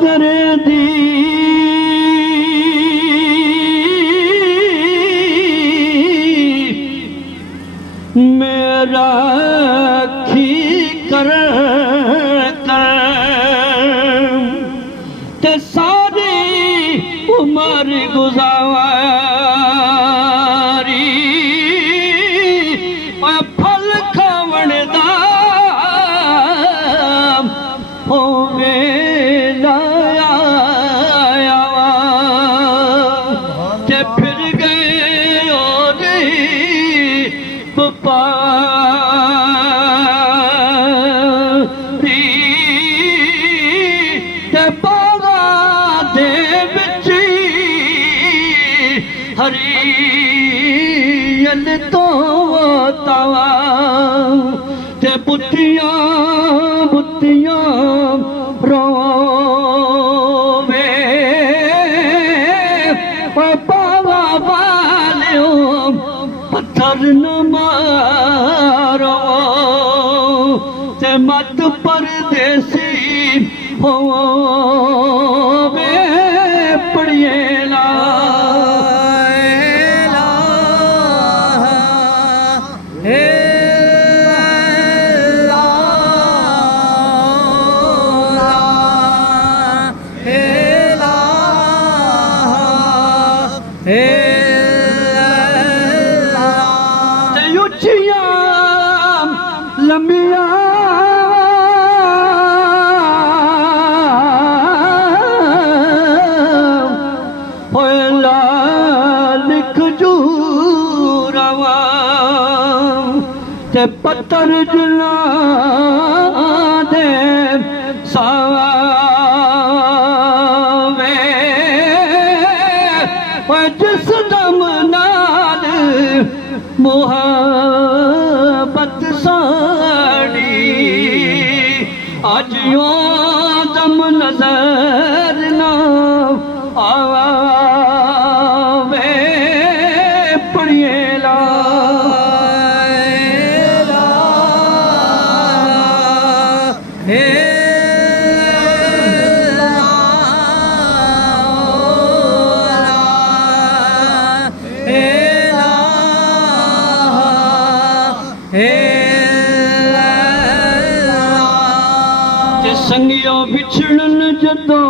तेरे दी मेरा खी कर ते सारी उम्र गुजारी फल खावण दा होवे लाया ते फिर गए और व्यापारी ते बागा दे विच हरियल तो तवा ते बुद्धियां बुद्धियां रोवे बाबा वालियो पत्थर न मारो ते मत परदेसी होवे पढ़िए ला लमिया लिख जूरावा ते पत्थर जुला दे सावे जिस दम नाल मुहब्बत साड़ी आज यो दम नजर ना आवे पढ़िए ला संगियो बिछड़न जदों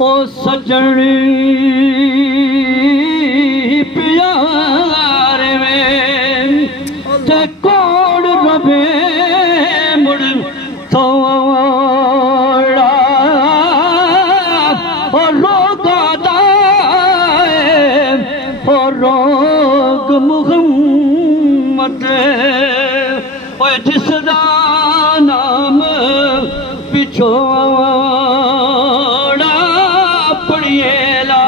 ओ सजनी प्यार में ते कोड़ रवे मुड़ थोड़ा और रोगा दाए और रोग मुहम्मद जिसदा नाम पिछोड़ा पढ़िए ला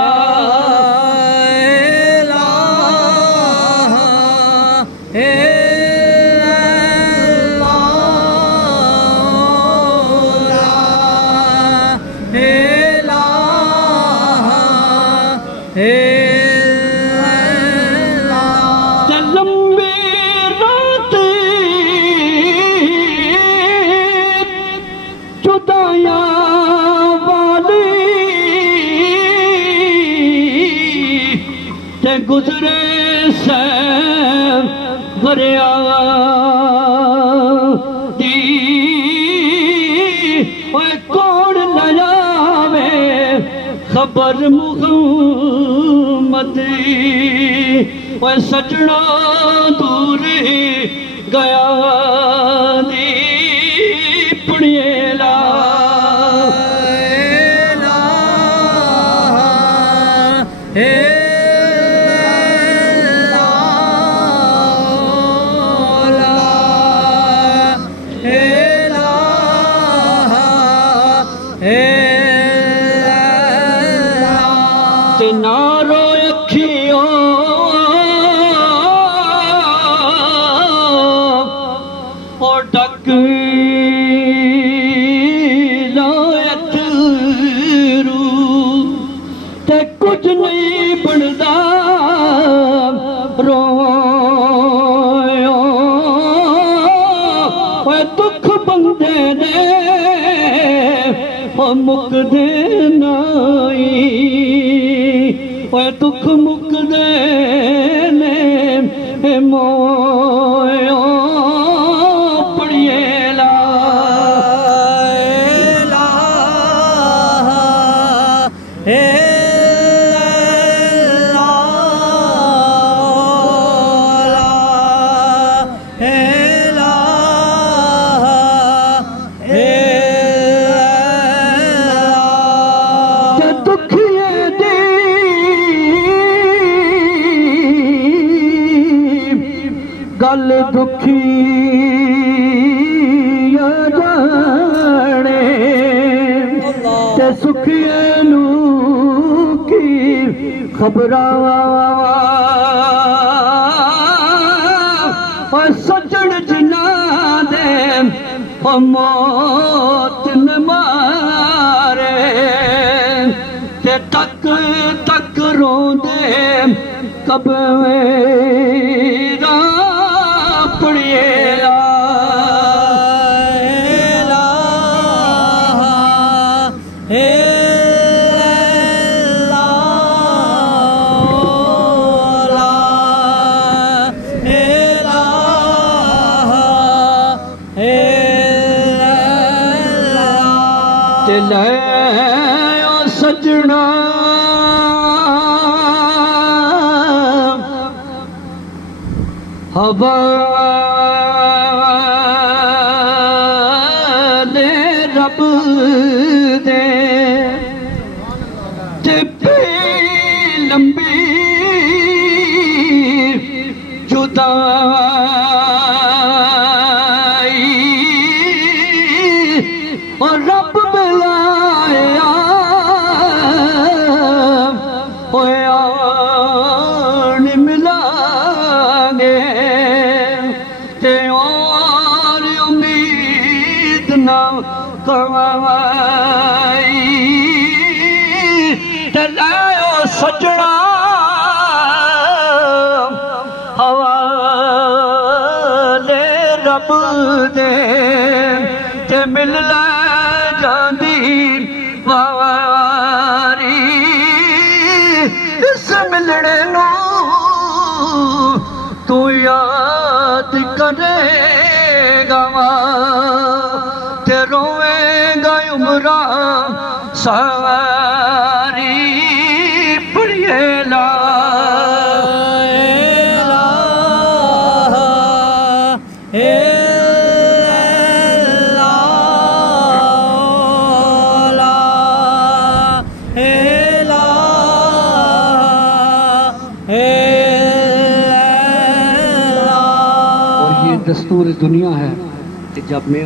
गुजरे से भरिया दी कौन न जावे खबर मुहम्मद सजना दूर गया दी पुड़िए ला नारो अखियों और डक लायत रू ते कुछ नहीं बनदा रोयो मुकदे नाई ओए दुख मुकदे ने मोयो पड़िए ला गल दुखी जाने ते सुखिए नू की खबरां सजन जिना दे मौत न मारे ते तक तक रोंदे कब सजना हवा ले रब दे ते लंबी जुदाई और रब मिलाया मिलांगे ते और उम्मीद न करवाई ते लायो सजना हवाले रब दे ते मिल ला जांदी वारी इस मिलने नू तू याद करेगा ते रोएगा उम्रा सारी पढ़िए ला दस्तूर दुनिया है कि जब मैं